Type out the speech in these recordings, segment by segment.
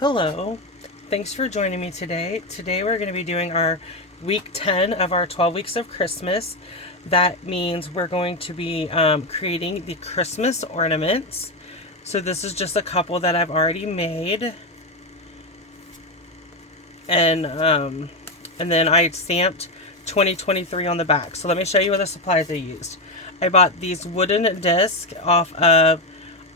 Hello, thanks for joining me today. Today we're going to be doing our week 10 of our 12 weeks of Christmas. That means we're going to be creating the Christmas ornaments. So this is just a couple that I've already made. And then I stamped 2023 on the back. So let me show you what the supplies I used. I bought these wooden discs off of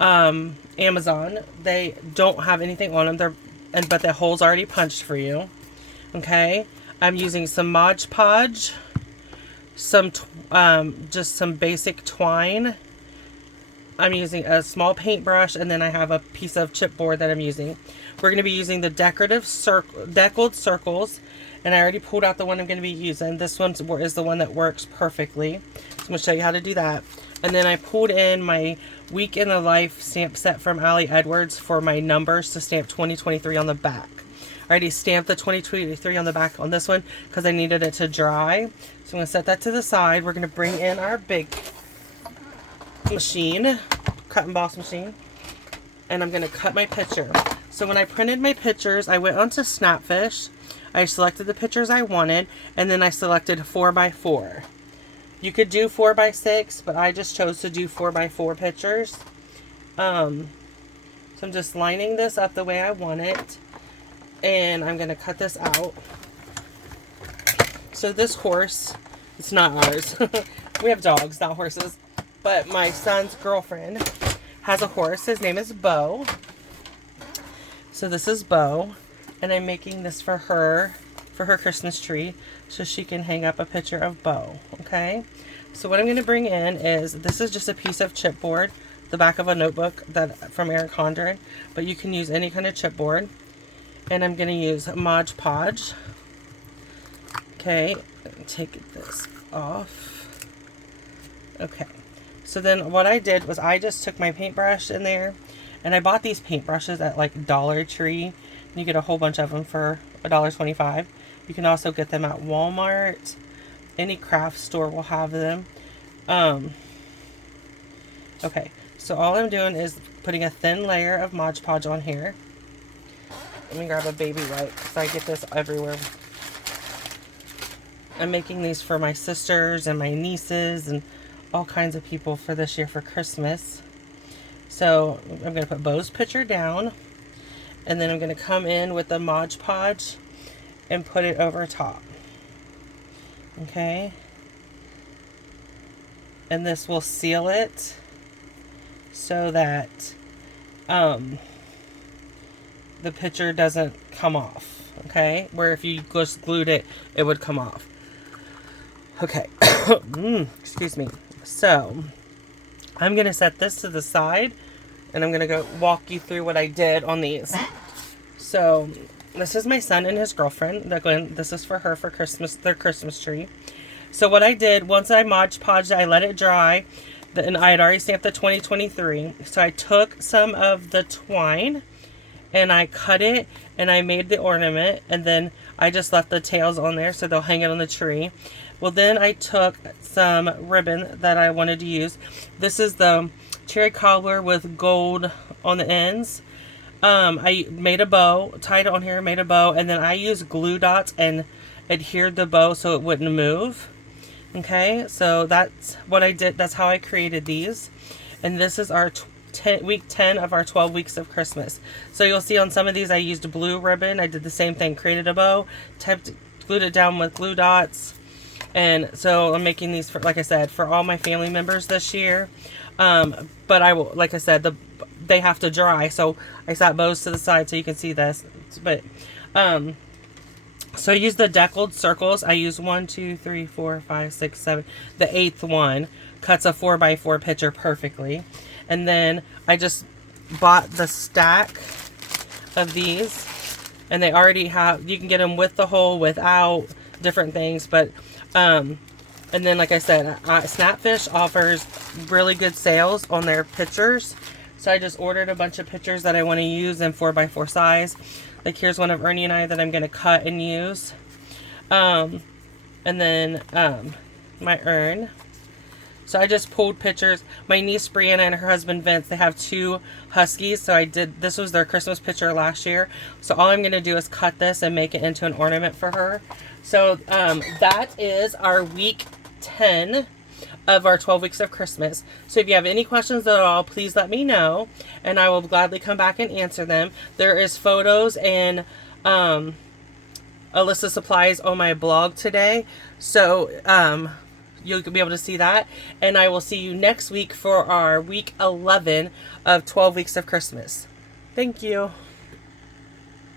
Amazon. They don't have anything on them. But the hole's already punched for you. Okay, I'm using some Mod Podge, just some basic twine. I'm using a small paintbrush, and then I have a piece of chipboard that I'm using. We're going to be using the Deckled Circles, and I already pulled out the one I'm going to be using. This one is the one that works perfectly. So I'm going to show you how to do that. And then I pulled in my Week in the Life stamp set from Ali Edwards for my numbers to stamp 2023 on the back. I already stamped the 2023 on the back on this one because I needed it to dry. So I'm going to set that to the side. We're going to bring in our big machine, cut and emboss machine, and I'm going to cut my picture. So when I printed my pictures, I went onto Snapfish. I selected the pictures I wanted, and then I selected 4x4. You could do 4x6, but I just chose to do 4x4 pictures. So I'm just lining this up the way I want it, and I'm going to cut this out. So this horse, it's not ours. We have dogs, not horses. But my son's girlfriend has a horse. His name is Bo. So this is Bo, and I'm making this for her Christmas tree, so she can hang up a picture of Bo. Okay, so what I'm going to bring in is, this is just a piece of chipboard, the back of a notebook that from Eric Condren, but you can use any kind of chipboard. And I'm going to use Mod Podge. Okay, take this off. Okay, so then what I did was I just took my paintbrush in there, and I bought these paintbrushes at like Dollar Tree. You get a whole bunch of them for $1.25. You can also get them at Walmart. Any craft store will have them. Okay, so all I'm doing is putting a thin layer of Mod Podge on here. Let me grab a baby wipe because I get this everywhere. I'm making these for my sisters and my nieces and all kinds of people for this year for Christmas. So I'm going to put Bo's picture down, and then I'm going to come in with the Mod Podge and put it over top. Okay, and this will seal it so that the picture doesn't come off. Okay, where if you just glued it, it would come off. Okay, excuse me. So I'm gonna set this to the side, and I'm gonna go walk you through what I did on these. So this is my son and his girlfriend. This is for her for Christmas, their Christmas tree. So what I did, once I Mod Podged, I let it dry, and I had already stamped the 2023. So I took some of the twine, and I cut it, and I made the ornament, and then I just left the tails on there so they'll hang it on the tree. Well, then I took some ribbon that I wanted to use. This is the cherry cobbler with gold on the ends. I made a bow, tied it on here, made a bow, and then I used glue dots and adhered the bow so it wouldn't move. Okay, so that's what I did. That's how I created these. And this is our week 10 of our 12 weeks of Christmas. So you'll see on some of these I used blue ribbon. I did the same thing, created a bow, glued it down with glue dots. And so I'm making these for, like I said, for all my family members this year. But I will, like I said, they have to dry, so I set bows to the side so you can see this. But so I use the Deckled Circles. I use 1, 2, 3, 4, 5, 6, 7. The 8th one cuts a 4x4 picture perfectly. And then I just bought the stack of these, and they already have, you can get them with the hole, without, different things. But and then, like I said, Snapfish offers really good sales on their pictures. So I just ordered a bunch of pictures that I want to use in 4x4 size. Like here's one of Ernie and I that I'm going to cut and use. And then my urn. So I just pulled pictures. My niece Brianna and her husband Vince, they have 2 huskies. So this was their Christmas picture last year. So all I'm going to do is cut this and make it into an ornament for her. So that is our week 10 of our 12 weeks of Christmas. So if you have any questions at all, please let me know, and I will gladly come back and answer them. There is photos and a list of supplies on my blog today. So you'll be able to see that. And I will see you next week for our week 11 of 12 weeks of Christmas. Thank you.